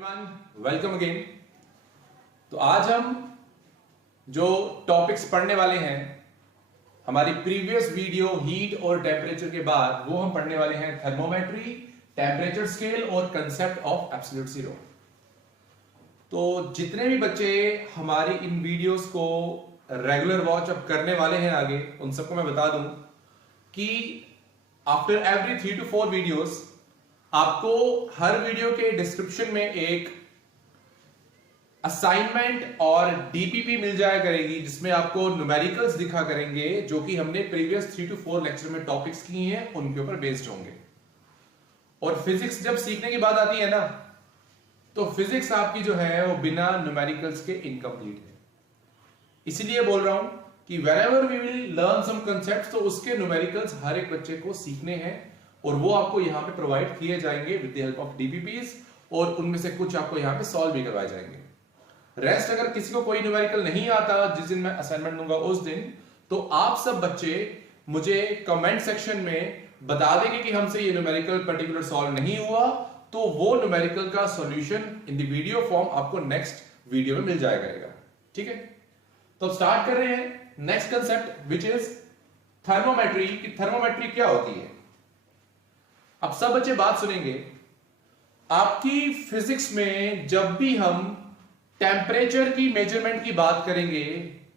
Everyone, welcome again. तो आज हम जो टॉपिक्स पढ़ने वाले हैं हमारी प्रीवियस वीडियो हीट और टेम्परेचर के बाद, वो हम पढ़ने वाले हैं थर्मोमेट्री, टेम्परेचर स्केल और कंसेप्ट ऑफ एब्सोल्यूट जीरो। तो जितने भी बच्चे हमारी इन वीडियोस को रेगुलर वॉच अप करने वाले हैं आगे, उन सबको मैं बता दूं कि आफ्टर एवरी 3 to 4 वीडियोस आपको हर वीडियो के डिस्क्रिप्शन में एक असाइनमेंट और डीपीपी मिल जाया करेगी, जिसमें आपको न्यूमेरिकल्स दिखा करेंगे जो कि हमने प्रीवियस 3 to 4 लेक्चर में टॉपिक्स किए हैं, उनके ऊपर बेस्ड होंगे। और फिजिक्स जब सीखने की बात आती है ना, तो फिजिक्स आपकी जो है वो बिना न्यूमेरिकल्स के इनकम्प्लीट है। इसीलिए बोल रहा हूं कि whenever we will learn some concepts, तो उसके न्यूमेरिकल्स हर एक बच्चे को सीखने हैं और वो आपको यहां पे प्रोवाइड किए जाएंगे with the help of DPPs, और उनमें से कुछ आपको यहां पे सॉल्व भी करवाए जाएंगे। रेस्ट अगर किसी को कोई न्यूमेरिकल नहीं आता, जिस दिन मैं असाइनमेंट दूंगा उस दिन, तो आप सब बच्चे मुझे कमेंट सेक्शन में बता देंगे कि हमसे ये न्यूमेरिकल पर्टिकुलर सॉल्व नहीं हुआ, तो वो न्यूमेरिकल का solution in the video form आपको नेक्स्ट वीडियो में मिल जाएगा। ठीक है, तो स्टार्ट कर रहे हैं next concept which is thermometry. कि थर्मोमेट्री क्या होती है। अब सब बच्चे बात सुनेंगे, आपकी फिजिक्स में जब भी हम टेम्परेचर की मेजरमेंट की बात करेंगे,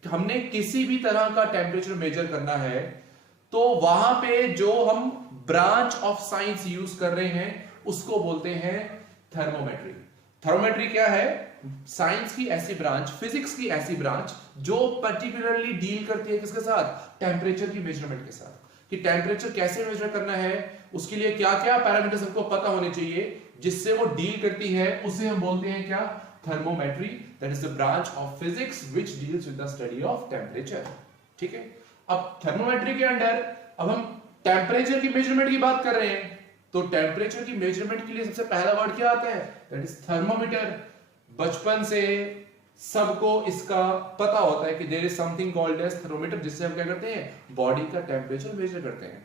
हमने किसी भी तरह का टेम्परेचर मेजर करना है, तो वहां पे जो हम ब्रांच ऑफ साइंस यूज कर रहे हैं उसको बोलते हैं थर्मोमेट्री। थर्मोमेट्री क्या है? साइंस की ऐसी ब्रांच, फिजिक्स की ऐसी ब्रांच जो पर्टिकुलरली डील करती है किसके साथ? टेम्परेचर की मेजरमेंट के साथ। कि टेम्परेचर कैसे मेजर करना है, उसके लिए क्या क्या पैरामीटर्स हमको पता होने चाहिए, जिससे वो डील करती है, उसे हम बोलते हैं क्या? Thermometry. That is the branch of physics which deals with the study of temperature. ठीक है, अब थर्मोमेट्री के अंडर अब हम टेम्परेचर की मेजरमेंट की बात कर रहे हैं, तो टेम्परेचर की मेजरमेंट के लिए सबसे पहला वर्ड क्या आता है? That is thermometer. बचपन से सबको इसका पता होता है कि there is something called as thermometer, जिससे हम क्या करते हैं? बॉडी का टेम्परेचर मेजर करते हैं।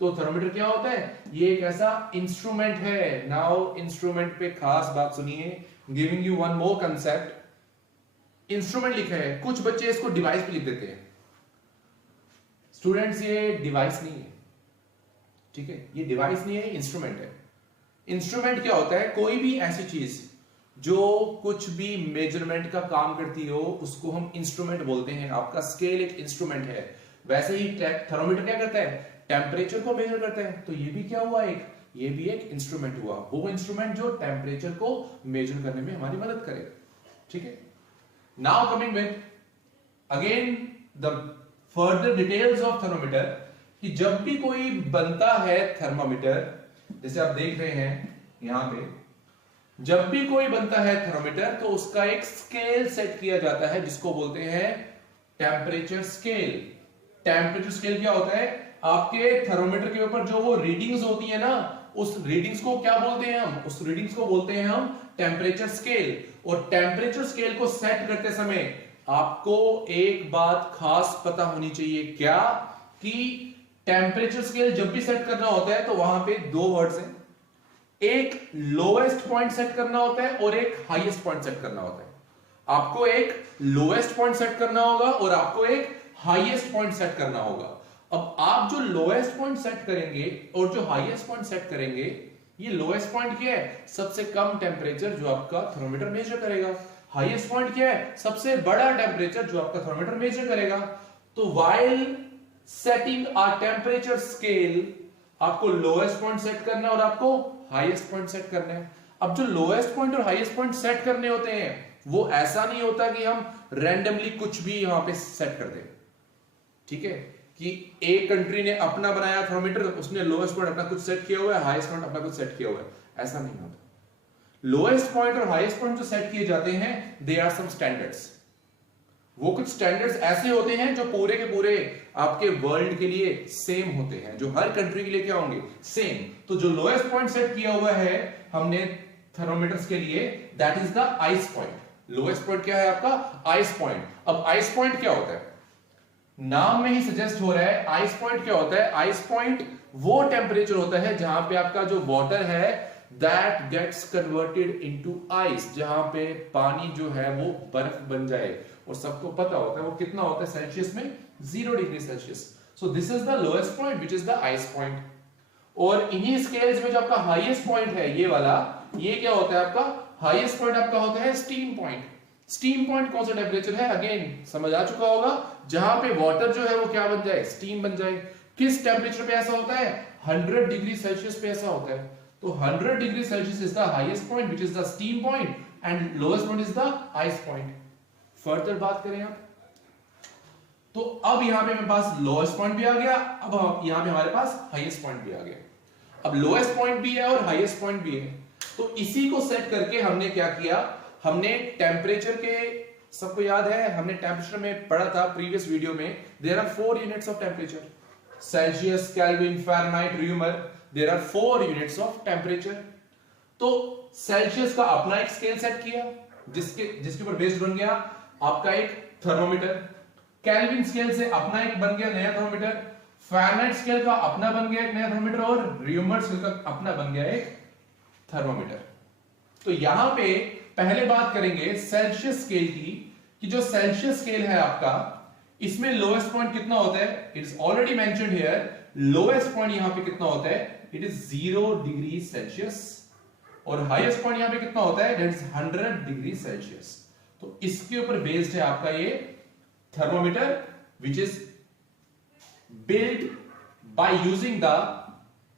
तो थर्मोमीटर क्या होता है? ये एक ऐसा इंस्ट्रूमेंट है। नाउ इंस्ट्रूमेंट पे खास बात सुनिए, giving you one more concept. Instrument लिखा है, कुछ बच्चे इसको डिवाइस पे लिख देते हैं। स्टूडेंट्स, ये डिवाइस नहीं है। ठीक है, ये डिवाइस नहीं है, इंस्ट्रूमेंट है। इंस्ट्रूमेंट क्या होता है? कोई भी ऐसी चीज जो कुछ भी मेजरमेंट का काम करती हो, उसको हम इंस्ट्रूमेंट बोलते हैं। आपका स्केल एक इंस्ट्रूमेंट है, वैसे ही थर्मोमीटर क्या करता है? टेम्परेचर को मेजर करता है। तो ये भी क्या हुआ? ये भी एक इंस्ट्रूमेंट हुआ, वो इंस्ट्रूमेंट जो टेम्परेचर को मेजर करने में हमारी मदद करे। ठीक है, now coming with again the further details of thermometer. कि जब भी कोई बनता है थर्मोमीटर, जैसे आप देख रहे हैं यहां पे, जब भी कोई बनता है थर्मोमीटर, तो उसका एक स्केल सेट किया जाता है, जिसको बोलते हैं टेम्परेचर स्केल। टेम्परेचर स्केल क्या होता है? आपके थर्मोमीटर के ऊपर जो वो रीडिंग्स होती है ना, उस रीडिंग्स को क्या बोलते हैं हम? उस रीडिंग्स को बोलते हैं हम टेम्परेचर स्केल। और टेम्परेचर स्केल को सेट करते समय आपको एक बात खास पता होनी चाहिए, क्या? कि टेम्परेचर स्केल जब भी सेट करना होता है, तो वहां पे दो वर्ड्स हैं, एक लोएस्ट पॉइंट सेट करना होता है और एक हाईएस्ट पॉइंट सेट करना होता है। आपको एक लोएस्ट पॉइंट सेट करना होगा और आपको एक हाईएस्ट पॉइंट सेट करना होगा। अब आप जो लोएस्ट पॉइंट सेट करेंगे और जो हाईएस्ट पॉइंट सेट करेंगे, ये लोएस्ट पॉइंट क्या है? सबसे कम टेम्परेचर जो आपका थर्मोमीटर मेजर करेगा। हाईएस्ट पॉइंट क्या है? सबसे बड़ा टेम्परेचर जो आपका थर्मोमीटर मेजर करेगा। तो व्हाइल सेटिंग अ टेम्परेचर स्केल, आपको लोएस्ट पॉइंट सेट करना है और आपको हाईएस्ट पॉइंट सेट करना है। अब जो लोएस्ट पॉइंट और हाईएस्ट पॉइंट सेट करने होते हैं, वो ऐसा नहीं होता कि हम रैंडमली कुछ भी यहां पे सेट कर दें। ठीक है, कि एक कंट्री ने अपना बनाया थर्मोमीटर, उसने लोएस्ट पॉइंट अपना कुछ सेट किया हुआ है, हाईएस्ट पॉइंट अपना कुछ सेट किया हुआ है, ऐसा नहीं होता। लोएस्ट पॉइंट और हाईएस्ट पॉइंट जो सेट किए जाते हैं, दे आर सम स्टैंडर्ड्स। वो कुछ स्टैंडर्ड्स ऐसे होते हैं जो पूरे के पूरे आपके वर्ल्ड के लिए सेम होते हैं, जो हर कंट्री के लिए क्या होंगे? सेम। तो जो लोएस्ट पॉइंट सेट किया हुआ है हमने थर्मोमीटर्स के लिए, that is the ice point. Lowest point क्या है आपका? Ice point. अब आइस पॉइंट क्या होता है? नाम में ही सजेस्ट हो रहा है, आइस पॉइंट क्या होता है? आइस पॉइंट वो टेम्परेचर होता है जहां पे आपका जो वाटर है that gets converted into ice, जहां पे पानी जो है वो बर्फ बन जाए, और सबको पता होता है वो कितना होता है सेल्सियस में, 0 degree Celsius. So this is the lowest point which is the ice point. और इन्हीं स्केल्स में जो आपका हाईएस्ट पॉइंट है ये वाला, ये क्या होता है आपका हाईएस्ट पॉइंट आपका होता है स्टीम पॉइंट। स्टीम पॉइंट कौन सा टेम्परेचर है, अगेन समझ आ चुका होगा, जहां पे वाटर जो है वो क्या बन जाए, स्टीम बन जाए। किस टेम्परेचर पे ऐसा होता है, 100 डिग्री सेल्सियस पे ऐसा होता है। तो 100 degree Celsius is the highest point which is the steam point, and lowest point is the ice point. Further बात करें आप, तो अब यहां पे मेरे पास लोएस्ट पॉइंट भी आ गया, अब यहां पे हमारे पास हाईएस्ट पॉइंट भी आ गया। अब लोएस्ट पॉइंट भी है और हाईएस्ट पॉइंट भी है, तो इसी को सेट करके हमने क्या किया, हमने टेम्परेचर के, सबको याद है हमने टेम्परेचर में पढ़ा था प्रीवियस वीडियो में, there are 4 units of temperature, Celsius, Kelvin, Fahrenheit, Réaumur, there are 4 units of temperature. तो सेल्सियस का अपना एक स्केल सेट किया, जिसके ऊपर बेस्ड बन गया आपका एक थर्मोमीटर, केल्विन स्केल से अपना एक बन गया नया थर्मोमीटर, फ़ारेनहाइट स्केल का अपना बन गया एक नया थर्मोमीटर, और र्यूमर स्केल का अपना बन गया एक थर्मोमीटर। तो यहां पे पहले बात करेंगे सेल्सियस स्केल की, कि जो सेल्सियस स्केल है आपका, इसमें लोएस्ट पॉइंट कितना होता है, it is already mentioned here, lowest point यहां पे कितना होता है, इट इज 0 डिग्री सेल्सियस, और हाईएस्ट पॉइंट यहां पे कितना होता है, दैट इज 100 डिग्री सेल्सियस। तो इसके ऊपर बेस्ड है आपका ये thermometer which is build by using the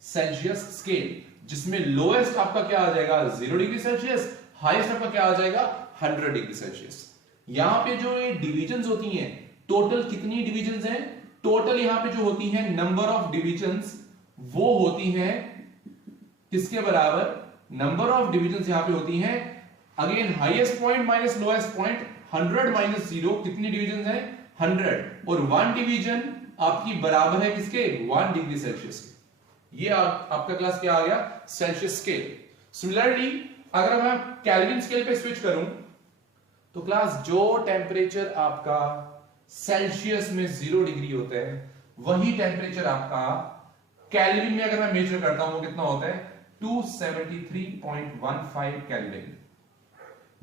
Celsius scale, जिसमें लोएस्ट आपका क्या आ जाएगा 0 डिग्री सेल्सियस, हाईएस्ट आपका क्या आ जाएगा 100 डिग्री सेल्सियस। यहां पे जो ये डिविजन्स होती हैं, टोटल कितनी डिविजन्स हैं, टोटल यहां पे जो होती हैं नंबर ऑफ डिविजन्स, वो होती हैं किसके बराबर, नंबर ऑफ डिविजन्स यहां पे होती हैं, again highest point minus lowest point, 100 minus 0, कितनी डिविजन्स हैं 100, और 1 डिवीजन आपकी बराबर है किसके, 1 डिग्री सेल्सियस के। ये आपका क्लास क्या आ गया, सेल्सियस स्केल। सिमिलरली अगर मैं केल्विन स्केल पे स्विच करूं, तो क्लास जो टेम्परेचर आपका सेल्सियस में 0 डिग्री होता है, वही टेम्परेचर आपका केल्विन में अगर मैं मेजर करता हूं, वो कितना होता है 273.15 केल्विन।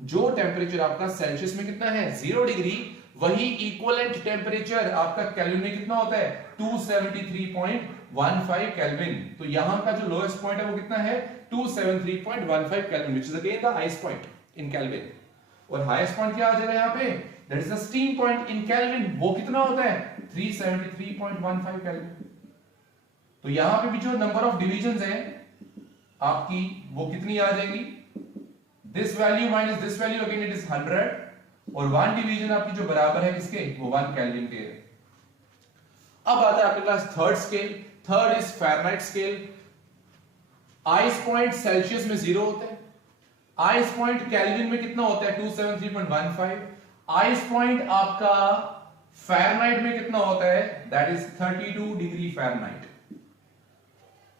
जो टेम्परेचर आपका सेल्सियस में कितना है 0 डिग्री, वही इक्विवेलेंट टेम्परेचर आपका केल्विन में कितना होता है 273.15 केल्विन। तो यहां का जो लोएस्ट पॉइंट है वो कितना है 273.15 kelvin, which is again the ice point in kelvin. और हाईएस्ट पॉइंट क्या आ जाएगा यहां पे, that is the steam point in kelvin, वो कितना होता है 373.15 केल्विन। तो यहां पे भी जो नंबर ऑफ डिविजन्स है आपकी, वो कितनी आ जाएगी, this value minus this value, again it is 100, और 1 डिवीजन आपकी जो बराबर है किसके, वो 1 केल्विन के। अब आता है आपके पास third scale, third is Fahrenheit scale. Ice point Celsius में 0 होता है, आइस पॉइंट केल्विन में कितना होता है 273.15, आइस पॉइंट आपका फ़ारेनहाइट में कितना होता है, दैट इज 32 डिग्री फ़ारेनहाइट।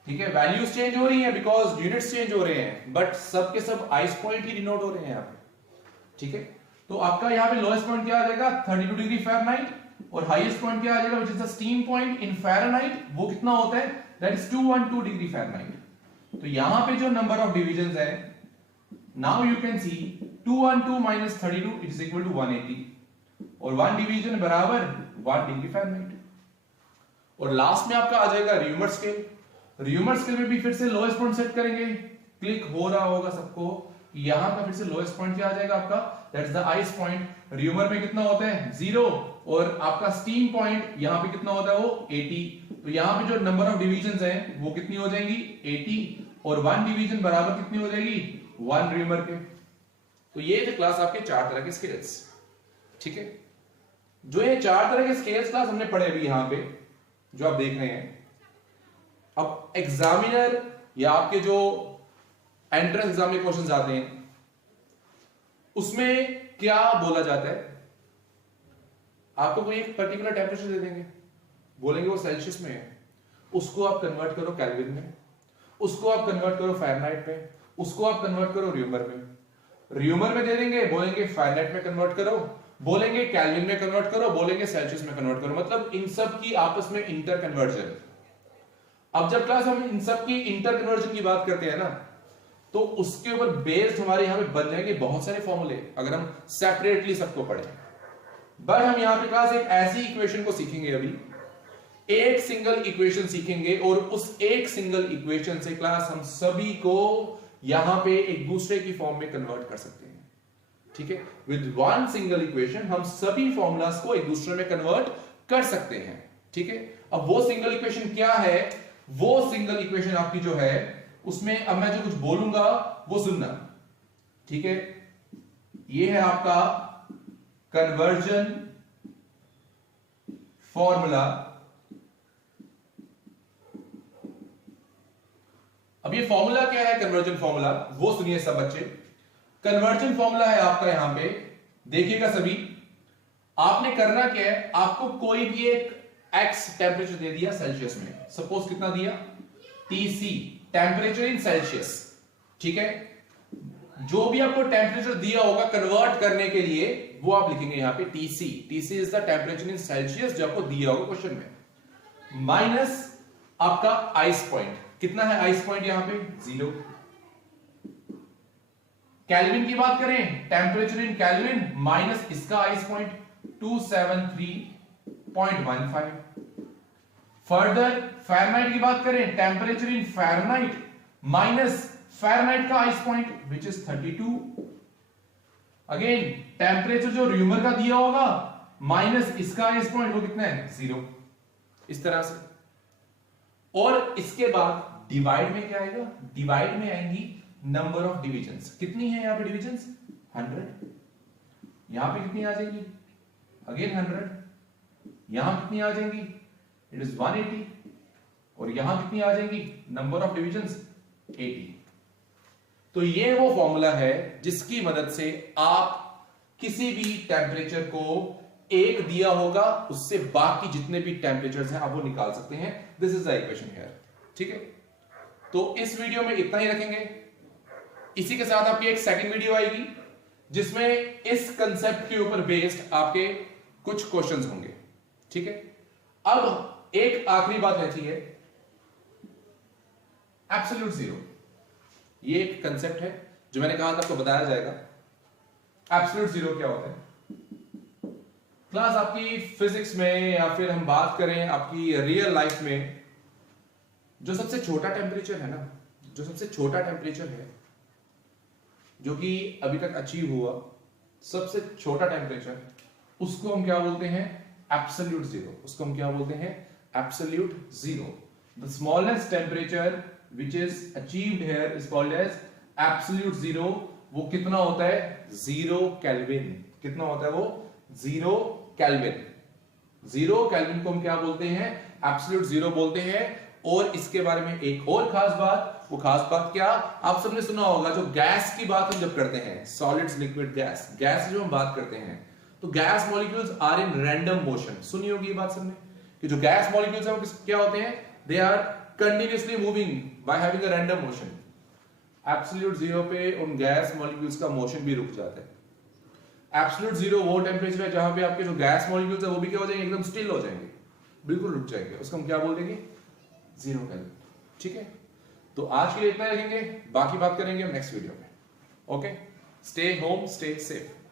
ठीक है, वैल्यूज चेंज हो रही है बिकॉज यूनिट्स चेंज हो रहे हैं, बट सब के सब आइस पॉइंट ही डिनोट हो रहे हैं यहां पे। ठीक है, तो आपका यहां पे लोएस्ट पॉइंट क्या आ जाएगा 32 डिग्री फ़ारेनहाइट, और हाईएस्ट पॉइंट क्या आ जाएगा which is the steam point in Fahrenheit, वो कितना होता है दैट इज 212 डिग्री फ़ारेनहाइट। तो यहां पे जो नंबर ऑफ डिविजन्स है, now you can see 212 minus 32 it is equal to 180, और 1 डिवीजन बराबर 1 डिग्री फ़ारेनहाइट। और लास्ट में आपका आ जाएगा र्यूमर स्केल। र्यूमर स्केल में भी फिर से लोएस्ट पॉइंट सेट करेंगे, क्लिक हो रहा होगा सबको, यहां का फिर से लोएस्ट पॉइंट क्या आ जाएगा आपका, that is the ice point. Rumour में कितना होता है 0, और आपका स्टीम पॉइंट यहां पे कितना होता है वो 80। तो यहां पे जो नंबर ऑफ डिविजन्स हैं वो कितनी हो जाएंगी 80, और 1 डिवीजन बराबर कितनी हो जाएगी 1 र्यूमर के। तो ये थे क्लास आपके 4 तरह के स्केल्स। ठीक है, जो ये 4 तरह के स्केल्स क्लास हमने पढ़े अभी यहां पे जो आप देख रहे हैं। अब एग्जामिनर या आपके जो एंट्रेंस एग्जाम में क्वेश्चंस आते हैं, उसमें क्या बोला जाता है, आपको कोई एक पर्टिकुलर टेम्परेचर दे देंगे, बोलेंगे वो सेल्सियस में है, उसको आप कन्वर्ट करो केल्विन में, उसको आप कन्वर्ट करो फ़ारेनहाइट में, उसको आप कन्वर्ट करो र्यूमर में। र्यूमर में दे देंगे, बोलेंगे फ़ारेनहाइट में कन्वर्ट करो, बोलेंगे केल्विन में कन्वर्ट करो, बोलेंगे सेल्सियस में कन्वर्ट करो। मतलब इन सब की आपस में इंटर कन्वर्जन। अब जब क्लास हम इन सब की इंटर कन्वर्जन की बात करते हैं ना, तो उसके ऊपर बेस्ड हमारे यहां पे बन जाएंगे बहुत सारे फॉर्मूले अगर हम सेपरेटली सबको पढ़ें। बट हम यहां पे क्लास एक ऐसी इक्वेशन को सीखेंगे, अभी एक सिंगल इक्वेशन सीखेंगे और उस एक सिंगल इक्वेशन से क्लास हम सभी को यहां पे एक दूसरे की फॉर्म में कन्वर्ट कर सकते हैं। ठीक है, विद वन सिंगल इक्वेशन हम सभी फॉर्मूलाज को एक दूसरे में कन्वर्ट कर सकते हैं। ठीक है, अब वो सिंगल इक्वेशन क्या है? वो सिंगल इक्वेशन आपकी जो है उसमें अब मैं जो कुछ बोलूंगा वो सुनना। ठीक है, ये है आपका कन्वर्जन फॉर्मूला। अब ये फॉर्मूला क्या है कन्वर्जन फॉर्मूला, वो सुनिए सब बच्चे। कन्वर्जन फॉर्मूला है आपका, यहां पे देखिएगा सभी, आपने करना क्या है, आपको कोई भी एक एक्स टेम्परेचर दे दिया सेल्सियस में, सपोज कितना दिया, TC, टेम्परेचर इन सेल्सियस। ठीक है, जो भी आपको टेम्परेचर दिया होगा कन्वर्ट करने के लिए वो आप लिखेंगे यहां पे TC। TC is the temperature in Celsius जो आपको दिया होगा क्वेश्चन में, माइनस आपका आइस पॉइंट। कितना है आइस पॉइंट यहां पे? 0। केल्विन की बात करें, टेम्परेचर इन केल्विन माइनस इसका आइस पॉइंट 273.15। फर्दर फ़ारेनहाइट की बात करें, temperature in Fahrenheit minus Fahrenheit का ice point which is 32। Again temperature जो र्यूमर का दिया होगा माइनस इसका आइस पॉइंट, वो कितना है? 0। इस तरह से। और इसके बाद डिवाइड में क्या आएगा? डिवाइड में आएंगी नंबर ऑफ डिविजन्स। कितनी है यहां पे डिविजन्स? 100। यहां पे कितनी आ जाएगी? अगेन 100। यहां कितनी आ जाएंगी? It is 180। और यहां कितनी आ जाएंगी नंबर ऑफ डिविजन्स? 80। तो ये वो फॉर्मूला है जिसकी मदद से आप किसी भी टेम्परेचर को एक दिया होगा उससे बाकी जितने भी टेम्परेचर्स हैं आप वो निकाल सकते हैं। This is the equation here. ठीक है, तो इस वीडियो में इतना ही रखेंगे। इसी के साथ आपकी एक सेकंड वीडियो आएगी जिसमें इस कंसेप्ट के ऊपर बेस्ड आपके कुछ क्वेश्चंस होंगे। ठीक है, अब एक आखिरी बात रहती है, एब्सोल्यूट जीरो। ये एक कंसेप्ट है जो मैंने कहा था आपको बताया जाएगा। एब्सोल्यूट जीरो क्या होता है? क्लास आपकी फिजिक्स में या फिर हम बात करें आपकी रियल लाइफ में, जो सबसे छोटा टेम्परेचर है ना, जो सबसे छोटा टेम्परेचर है जो कि अभी तक अचीव हुआ, सबसे छोटा टेम्परेचर, उसको हम क्या बोलते हैं? Absolute zero. उसको हम क्या बोलते हैं? Absolute zero. The smallest temperature which is achieved here is called as absolute zero। वो कितना होता है? 0 केल्विन। कितना होता है वो? 0 केल्विन। 0 केल्विन को हम क्या बोलते हैं? एब्सोल्यूट जीरो बोलते हैं। और इसके बारे में एक और खास बात, वो खास बात क्या? आप सबने सुना होगा, जो गैस की बात हम जब करते हैं, सॉलिड्स, लिक्विड, गैस, गैस जो हम बात करते हैं, तो gas molecules are in random motion. सुनी होगी ये बात सबने कि जो गैस मॉलिक्यूल्स हैं वो क्या होते हैं? They are continuously moving by having a random motion. Absolute zero पे उन गैस मॉलिक्यूल्स का मोशन भी रुक जाता है। एब्सोल्यूट जीरो वो टेम्परेचर है जहां पे आपके जो गैस मॉलिक्यूल्स है वो भी क्या हो जाएंगे? एकदम स्टिल हो जाएंगे, बिल्कुल रुक जाएंगे। उसको हम क्या बोल देंगे? 0 केल्विन। ठीक है, तो आज के लिए इतना रखेंगे, बाकी बात करेंगे हम नेक्स्ट वीडियो में। Okay, stay home, stay safe.